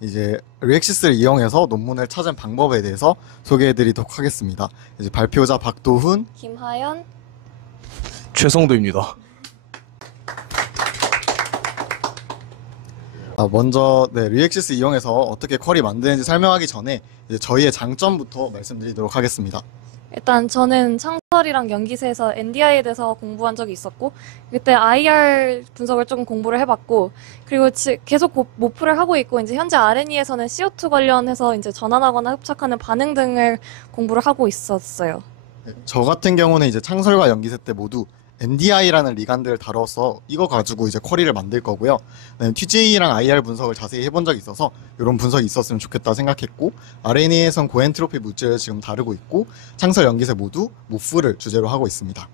이제 리액시스를 이용해서 논문을 찾은 방법에 대해서 소개해드리도록 하겠습니다. 이제 발표자 박도훈, 김하연, 최성도입니다. 먼저 리액시스 이용해서 어떻게 쿼리 만드는지 설명하기 전에 이제 저희의 장점부터 말씀드리도록 하겠습니다. 일단 저는 창설이랑 연기세에서 NDI에 대해서 공부한 적이 있었고 그때 IR 분석을 조금 공부를 해봤고 그리고 계속 모프를 하고 있고 이제 현재 R&E에서는 CO2 관련해서 이제 전환하거나 흡착하는 반응 등을 공부를 하고 있었어요. 저 같은 경우는 이제 창설과 연기세 때 모두 NDI라는 리간드를 다뤄서 이거 가지고 이제 쿼리를 만들 거고요. TJ랑 IR 분석을 자세히 해본 적이 있어서 이런 분석이 있었으면 좋겠다 생각했고, RNA에선 고엔트로피 물질을 지금 다루고 있고, 창설, 연기세 모두 모프를 주제로 하고 있습니다.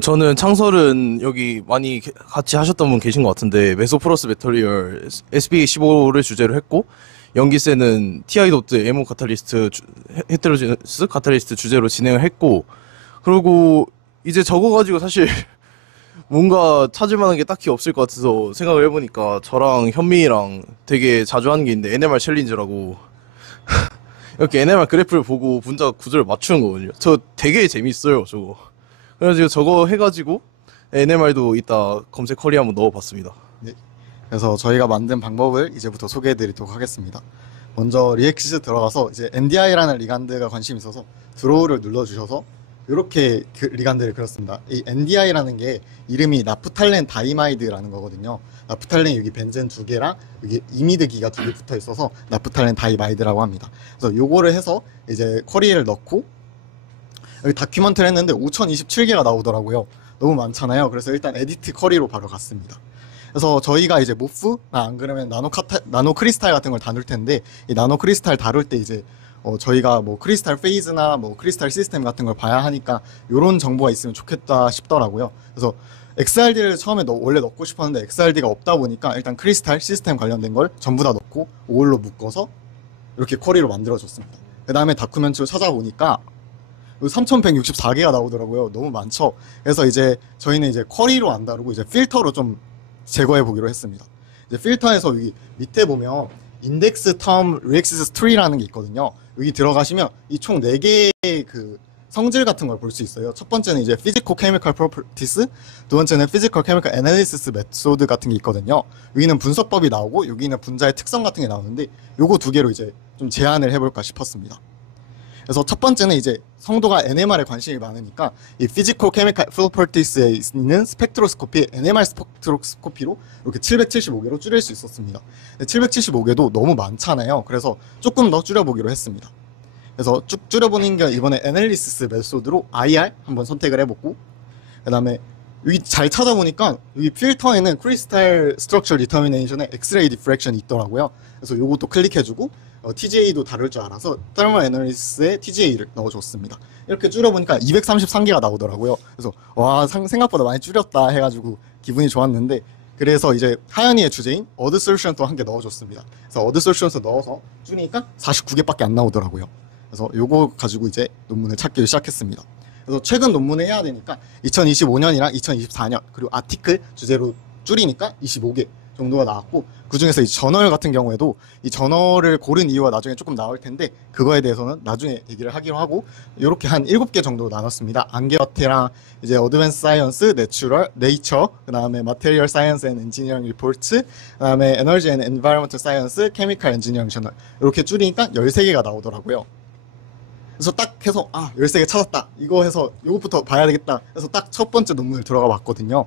저는 창설은 여기 많이 같이 하셨던 분 계신 것 같은데 메소포러스 메터리얼 SPA15를 주제로 했고, 연기세는 TI 도트 에모 카탈리스트 헤테로지너스 카탈리스트 주제로 진행을 했고, 그리고 이제 저거 가지고 사실 뭔가 찾을 만한 게 딱히 없을 것 같아서 생각을 해보니까 저랑 현민이랑 되게 자주 하는 게 있는데 NMR 챌린지라고 이렇게 NMR 그래프를 보고 분자 구조를 맞추는 거거든요. 저 되게 재밌어요 저거. 그래가지고 저거 해가지고 NMR도 이따 검색 쿼리 한번 넣어봤습니다. 네. 그래서 저희가 만든 방법을 이제부터 소개해드리도록 하겠습니다. 먼저 리액시스 들어가서 이제 NDI라는 리간드가 관심이 있어서 드로우를 눌러주셔서 이렇게 리간드를 그렸습니다. 이 NDI라는 게 이름이 나프탈렌 다이마이드라는 거거든요. 나프탈렌 여기 벤젠 2개랑 여기 이미드기가 2개 붙어 있어서 나프탈렌 다이마이드라고 합니다. 그래서 요거를 해서 이제 쿼리를 넣고 여기 다큐먼트를 했는데 5027개가 나오더라고요. 너무 많잖아요. 그래서 일단 에디트 쿼리로 바로 갔습니다. 그래서 저희가 이제 모프, 안 그러면 나노 크리스탈 같은 걸 다룰 텐데, 이 나노 크리스탈 다룰 때 이제 저희가 뭐 크리스탈 페이즈나 뭐 크리스탈 시스템 같은 걸 봐야 하니까 요런 정보가 있으면 좋겠다 싶더라고요. 그래서 XRD를 처음에 원래 넣고 싶었는데 XRD가 없다 보니까 일단 크리스탈 시스템 관련된 걸 전부 다 넣고 오일로 묶어서 이렇게 쿼리로 만들어줬습니다. 그 다음에 다큐멘트를 찾아보니까 3164개가 나오더라고요. 너무 많죠. 그래서 이제 저희는 이제 쿼리로 안 다루고 이제 필터로 좀 제거해 보기로 했습니다. 이제 필터에서 여기 밑에 보면 인덱스 텀 리액시스 트리라는 게 있거든요. 여기 들어가시면 이 총 4개의 그 성질 같은 걸 볼 수 있어요. 첫 번째는 이제 피지컬 케미컬 프로퍼티스, 두 번째는 피지컬 케미컬 애널리시스 메소드 같은 게 있거든요. 여기는 분석법이 나오고 여기는 분자의 특성 같은 게 나오는데 요거 두 개로 이제 좀 제안을 해볼까 싶었습니다. 그래서 첫 번째는 이제 성도가 NMR에 관심이 많으니까 이 피지컬 케미컬 프로퍼티스에 있는 스펙트로스코피 NMR 스펙트로스코피로 이렇게 775개로 줄일 수 있었습니다. 775개도 너무 많잖아요. 그래서 조금 더 줄여보기로 했습니다. 그래서 쭉 줄여보는 게 이번에 애널리시스 메소드로 IR 한번 선택을 해보고, 그 다음에 여기 잘 찾아보니까 여기 필터에는 크리스탈 스트럭처 디터미네이션에 엑스레이 디프렉션이 있더라고요. 그래서 요것도 클릭해주고 TJ도 다룰 줄 알아서 테르멀 애널리시스에 TJ를 넣어줬습니다. 이렇게 줄여보니까 233개가 나오더라고요. 그래서 와, 생각보다 많이 줄였다 해가지고 기분이 좋았는데, 그래서 이제 하연이의 주제인 어드 솔루션도 한 개 넣어줬습니다. 그래서 어드 솔루션도 넣어서 줄이니까 49개밖에 안 나오더라고요. 그래서 요거 가지고 이제 논문을 찾기를 시작했습니다. 그래서 최근 논문을 해야 되니까 2025년이랑 2024년 그리고 아티클 주제로 줄이니까 25개 정도가 나왔고, 그 중에서 이 저널 같은 경우에도 이 저널을 고른 이유가 나중에 조금 나올 텐데 그거에 대해서는 나중에 얘기를 하기로 하고, 이렇게 한 7개 정도 나눴습니다. 안개화태랑 이제 어드밴스 사이언스, 내추럴, 네이처, 그 다음에 마테리얼 사이언스 앤 엔지니어링 리포트, 그 다음에 에너지 앤 엔바이러먼털 사이언스, 케미컬 엔지니어링 저널, 이렇게 줄이니까 13개가 나오더라고요. 그래서 딱 해서 13개 찾았다, 이거 해서 이것부터 봐야 되겠다 해서 딱 첫 번째 논문을 들어가 봤거든요.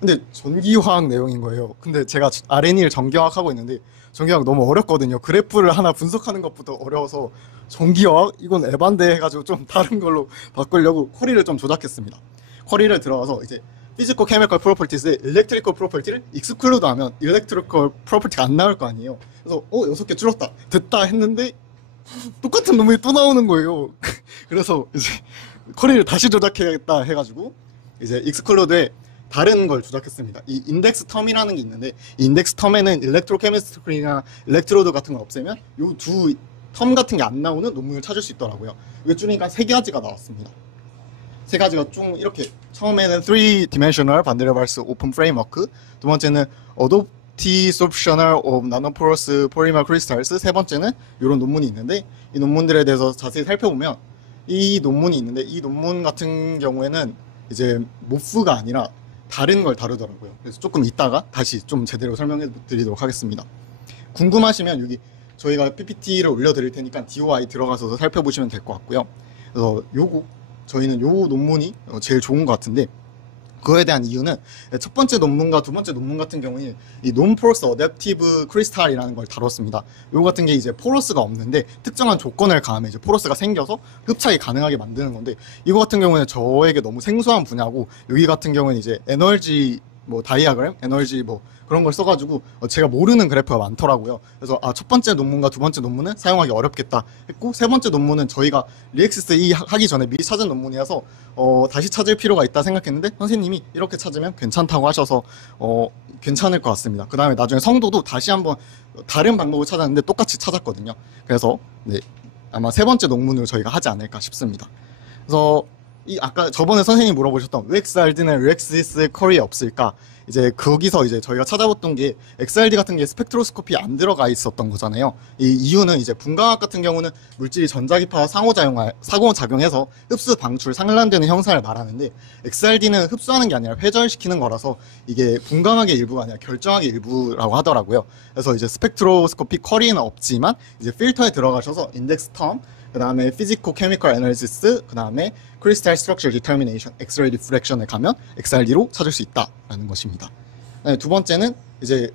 근데 전기화학 내용인 거예요. 근데 제가 R&E를 전기화학하고 있는데 전기화학 너무 어렵거든요. 그래프를 하나 분석하는 것부터 어려워서 전기화학? 이건 에반데 해가지고 좀 다른 걸로 바꾸려고 쿼리를 좀 조작했습니다. 쿼리를 들어가서 이제 피지컬 케미컬 프로퍼티스에 일렉트리컬 프로퍼티를 익스클루드 하면 일렉트리컬 프로퍼티가 안 나올 거 아니에요. 그래서 6개 줄었다, 됐다 했는데 똑같은 놈이 또 나오는 거예요. 그래서 이제 쿼리를 다시 조작해야겠다 해가지고 이제 익스클루드에 다른 걸 조작했습니다. 이 인덱스 텀이라는 게 있는데 이 인덱스 텀에는 일렉트로케미스트리나 일렉트로드 같은 걸 없애면 요 두 텀 같은 게 안 나오는 논문을 찾을 수 있더라고요. 이거 줄이니까 3가지가 나왔습니다. 3가지가 쭉 이렇게, 처음에는 3 dimensional 반데르발스 오픈 프레임워크, 두 번째는 Desorptional of Nanoporous Polymer Crystals, 세 번째는 이런 논문이 있는데, 이 논문들에 대해서 자세히 살펴보면 이 논문이 있는데, 이 논문 같은 경우에는 이제 모프가 아니라 다른 걸 다루더라고요. 그래서 조금 이따가 다시 좀 제대로 설명해 드리도록 하겠습니다. 궁금하시면 여기 저희가 PPT를 올려드릴 테니까 DOI 들어가서 살펴보시면 될 것 같고요. 그래서 저희는 요 논문이 제일 좋은 것 같은데, 그거에 대한 이유는 첫 번째 논문과 두 번째 논문 같은 경우는 이 Non-Porous Adaptive Crystal이라는 걸 다뤘습니다. 요 같은 게 이제 포러스가 없는데 특정한 조건을 가하면 이제 포러스가 생겨서 흡착이 가능하게 만드는 건데, 이거 같은 경우는 저에게 너무 생소한 분야고, 여기 같은 경우는 이제 에너지 뭐 다이아그램, 에너지 뭐 그런 걸 써가지고 제가 모르는 그래프가 많더라고요. 그래서 첫 번째 논문과 두 번째 논문은 사용하기 어렵겠다 했고, 세 번째 논문은 저희가 리엑시스 E 하기 전에 미리 찾은 논문이어서 다시 찾을 필요가 있다 생각했는데, 선생님이 이렇게 찾으면 괜찮다고 하셔서 괜찮을 것 같습니다. 그 다음에 나중에 성도도 다시 한번 다른 방법을 찾았는데 똑같이 찾았거든요. 그래서 네, 아마 세 번째 논문으로 저희가 하지 않을까 싶습니다. 그래서 이 아까 저번에 선생님이 물어보셨던 왜 XRD는 리엑시스 컬이 없을까? 이제 거기서 이제 저희가 찾아봤던 게 XRD 같은 게 스펙트로스코피에 안 들어가 있었던 거잖아요. 이 이유는 이제 분광학 같은 경우는 물질이 전자기파와 상호작용해서 흡수, 방출, 상란되는 형상을 말하는데, XRD는 흡수하는 게 아니라 회절시키는 거라서 이게 분광학의 일부가 아니라 결정학의 일부라고 하더라고요. 그래서 이제 스펙트로스코피 컬이는 없지만 이제 필터에 들어가셔서 인덱스 텀, 그 다음에 피지코 케미컬 애널리시스, 그 다음에 크리스탈 스트럭처 디터미네이션, 엑스레이 디프렉션에 가면 XRD로 찾을 수 있다라는 것입니다. 두 번째는 이제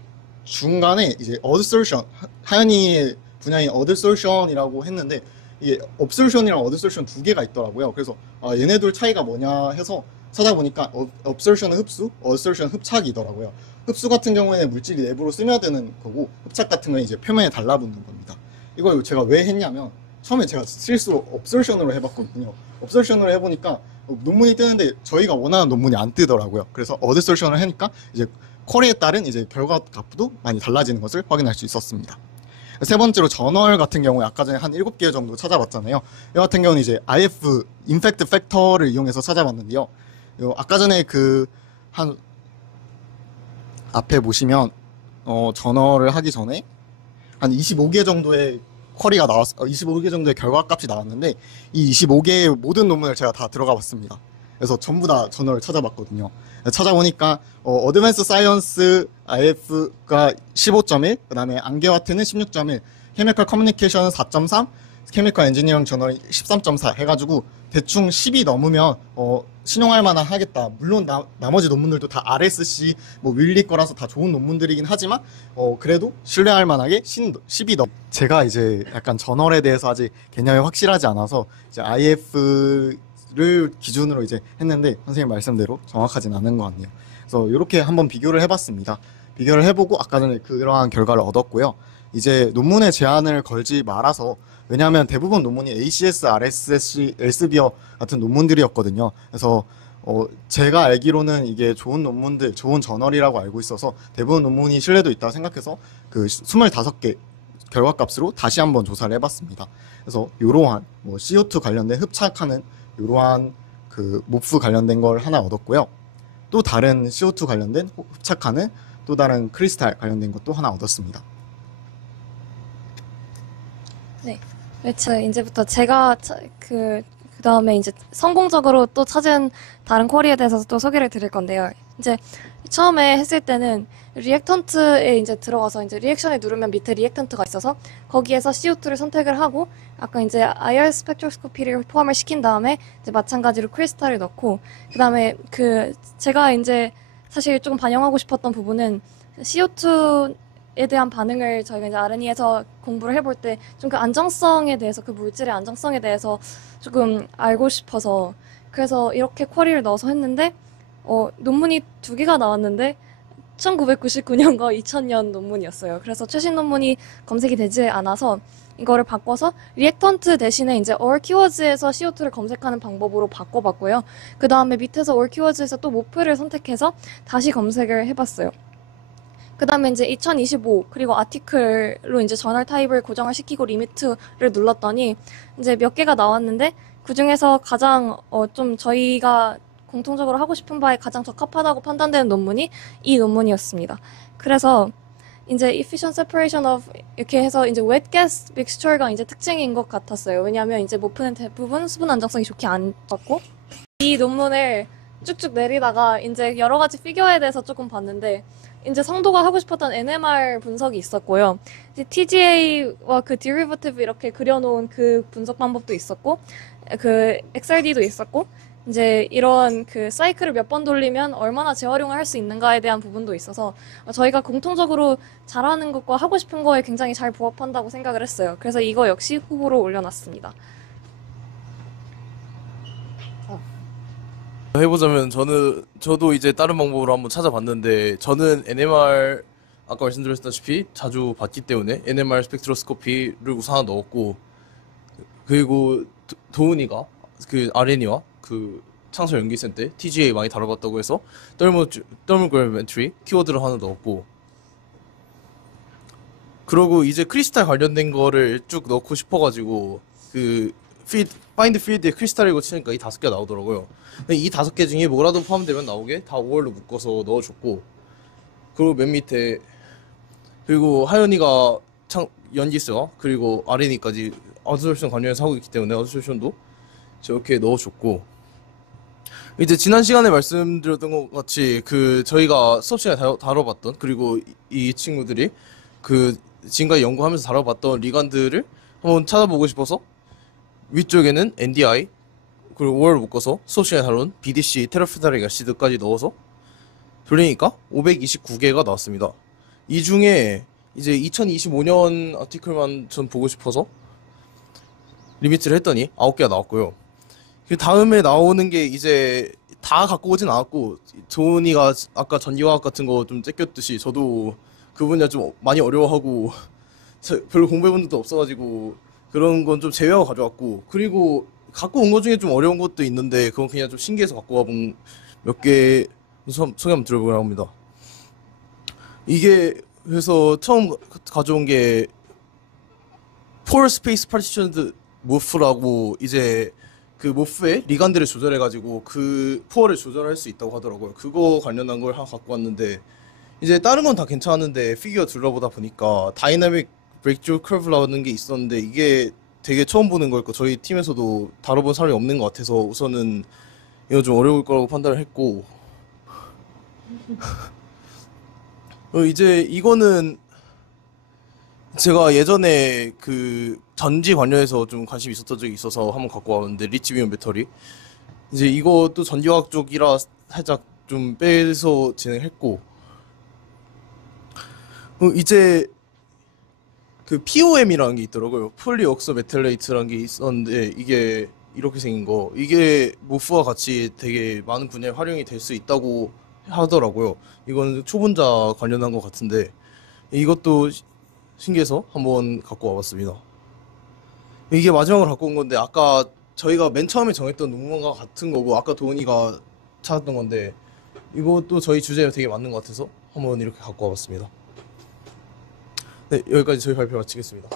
중간에 이제 어드솔션, 하연이의 분야인 어드솔션이라고 했는데, 이게 업솔션이랑 어드솔션 두 개가 있더라고요. 그래서 얘네들 차이가 뭐냐 해서 찾아보니까 업솔션은 흡수, 어드솔션은 흡착이더라고요. 흡수 같은 경우에는 물질이 내부로 스며드는 거고, 흡착 같은 건 이제 표면에 달라붙는 겁니다. 이걸 제가 왜 했냐면, 처음에 제가 실수로 업솔션으로 해봤거든요. 업솔션으로 해보니까 논문이 뜨는데 저희가 원하는 논문이 안 뜨더라고요. 그래서 어드솔션을 하니까 이제 쿼리에 따른 이제 결과 값도 많이 달라지는 것을 확인할 수 있었습니다. 세 번째로 저널 같은 경우에 아까 전에 한 7개 정도 찾아봤잖아요. 이 같은 경우는 이제 IF, 인펙트 팩터를 이용해서 찾아봤는데요. 아까 전에 한 앞에 보시면 저널을 하기 전에 한 25개 정도의 쿼리가 25개 정도의 결과값이 나왔는데, 이 25개의 모든 논문을 제가 다 들어가 봤습니다. 그래서 전부 다 저널을 찾아봤거든요. 찾아보니까 어드밴스 사이언스 IF가 15.1, 그 다음에 안게와트는 16.1, 케미컬 커뮤니케이션은 4.3, 케미컬 엔지니어링 저널이 13.4 해가지고 대충 10이 넘으면 신용할 만한 하겠다. 물론 나머지 논문들도 다 RSC 뭐 윌리 거라서 다 좋은 논문들이긴 하지만 그래도 신뢰할 만하게 10이 넘. 제가 이제 약간 저널에 대해서 아직 개념이 확실하지 않아서 이제 IF를 기준으로 이제 했는데, 선생님 말씀대로 정확하진 않은 것 같네요. 그래서 이렇게 한번 비교를 해봤습니다. 비교를 해보고 아까 전에 그러한 결과를 얻었고요. 이제 논문에 제한을 걸지 말아서, 왜냐하면 대부분 논문이 ACS, RSC, 엘스비어 같은 논문들이었거든요. 그래서 제가 알기로는 이게 좋은 논문들, 좋은 저널이라고 알고 있어서 대부분 논문이 신뢰도 있다고 생각해서 25개 결과값으로 다시 한번 조사를 해봤습니다. 그래서 이러한 뭐 CO2 관련된 흡착하는 이러한 모프 관련된 걸 하나 얻었고요. 또 다른 CO2 관련된 흡착하는 또 다른 크리스탈 관련된 것도 하나 얻었습니다. 네. 그렇죠. 이제부터 제가 그 다음에 이제 성공적으로 또 찾은 다른 쿼리에 대해서 또 소개를 드릴 건데요. 이제 처음에 했을 때는 리액턴트에 이제 들어가서 이제 리액션을 누르면 밑에 리액턴트가 있어서 거기에서 CO2를 선택을 하고, 아까 이제 IR 스펙트로스코피를 포함을 시킨 다음에 이제 마찬가지로 크리스탈을 넣고, 그 다음에 제가 이제 사실 조금 반영하고 싶었던 부분은 CO2에 대한 반응을 저희가 이제 R&E에서 공부를 해볼 때 좀 그 안정성에 대해서, 그 물질의 안정성에 대해서 조금 알고 싶어서, 그래서 이렇게 쿼리를 넣어서 했는데 논문이 2개가 나왔는데 1999년과 2000년 논문이었어요. 그래서 최신 논문이 검색이 되지 않아서 이거를 바꿔서 리액턴트 대신에 이제 all keywords에서 CO2를 검색하는 방법으로 바꿔봤고요. 그 다음에 밑에서 all keywords에서 또 모프를 선택해서 다시 검색을 해봤어요. 그 다음에 이제 2025 그리고 아티클로 이제 저널 타입을 고정을 시키고 리미트를 눌렀더니 이제 몇 개가 나왔는데, 그 중에서 가장 좀 저희가 공통적으로 하고 싶은 바에 가장 적합하다고 판단되는 논문이 이 논문이었습니다. 그래서 이제 efficient separation of 이렇게 해서 이제 wet gas mixture가 이제 특징인 것 같았어요. 왜냐하면 이제 모프는 대부분 수분 안정성이 좋게 안 좋았고 이 논문을 쭉쭉 내리다가 이제 여러 가지 피규어에 대해서 조금 봤는데 이제 성도가 하고 싶었던 NMR 분석이 있었고요. 이제 TGA와 그 derivative 이렇게 그려놓은 그 분석 방법도 있었고 그 XRD도 있었고 이제 이런 그 사이클을 몇 번 돌리면 얼마나 재활용을 할 수 있는가에 대한 부분도 있어서 저희가 공통적으로 잘하는 것과 하고 싶은 거에 굉장히 잘 부합한다고 생각을 했어요. 그래서 이거 역시 후보로 올려놨습니다. 해보자면 저도 이제 다른 방법으로 한번 찾아봤는데 저는 NMR 아까 말씀드렸다시피 자주 봤기 때문에 NMR 스펙트로스코피를 우선 하나 넣었고 그리고 도훈이가 그 아레니와 그 창설 연기센 때 TGA 많이 다뤄봤다고 해서 thermal 키워드를 하나 넣었고 그러고 이제 크리스탈 관련된 거를 쭉 넣고 싶어가지고 그 파인드 필드에 크리스탈이고 치니까 이 5개 나오더라고요. 근데 이 5개 중에 뭐라도 포함되면 나오게 다 5월로 묶어서 넣어줬고 그리고 맨 밑에 그리고 하연이가 연기스와 그리고 아레니까지 어드솔션 관련해서 하고 있기 때문에 어드솔션도 저렇게 넣어줬고 이제 지난 시간에 말씀드렸던 것 같이 그 저희가 수업 시간에 다뤄봤던 그리고 이 친구들이 그 지금까지 연구하면서 다뤄봤던 리간드를 한번 찾아보고 싶어서 위쪽에는 NDI 그리고 5월 묶어서 수업 시간에 다룬 BDC 테라페타릭 애시드까지 넣어서 돌리니까 529개가 나왔습니다. 이 중에 이제 2025년 아티클만 전 보고 싶어서 리미트를 했더니 9개가 나왔고요. 그 다음에 나오는 게 이제 다 갖고 오진 않았고 조은이가 아까 전기화학 같은 거 좀 째꼈듯이 저도 그 분야 좀 많이 어려워하고 별로 공부해본 적도 없어가지고 그런 건 좀 제외하고 가져왔고 그리고 갖고 온 것 중에 좀 어려운 것도 있는데 그건 그냥 좀 신기해서 갖고 와본 몇 개 소개 한번 들어보려고 합니다. 이게 그래서 처음 가져온 게 Pore Space Partitioned MOF라고 이제 그 모프의 리간드를 조절해가지고 그 포어를 조절할 수 있다고 하더라고요. 그거 관련한 걸 하나 갖고 왔는데 이제 다른 건 다 괜찮은데 피규어 둘러보다 보니까 다이나믹 브레이크থ루 커브라는 게 있었는데 이게 되게 처음 보는 거였고 저희 팀에서도 다뤄본 사람이 없는 것 같아서 우선은 이거 좀 어려울 거라고 판단을 했고 이제 이거는 제가 예전에 그 전지 관련해서 좀 관심이 있었던 적이 있어서 한번 갖고 왔는데 리치비움 배터리 이제 이것도 전기화학 쪽이라 살짝 좀 빼서 진행했고 이제 그 POM이라는 게 있더라고요. 폴리옥소 메탈레이트라는 게 있었는데 이게 이렇게 생긴 거 이게 모프와 같이 되게 많은 분야에 활용이 될 수 있다고 하더라고요. 이건 초분자 관련한 것 같은데 이것도 신기해서 한번 갖고 와봤습니다. 이게 마지막으로 갖고 온 건데 아까 저희가 맨 처음에 정했던 논문과 같은 거고 아까 도훈이가 찾았던 건데 이것도 저희 주제에 되게 맞는 것 같아서 한번 이렇게 갖고 와봤습니다. 네, 여기까지 저희 발표 마치겠습니다.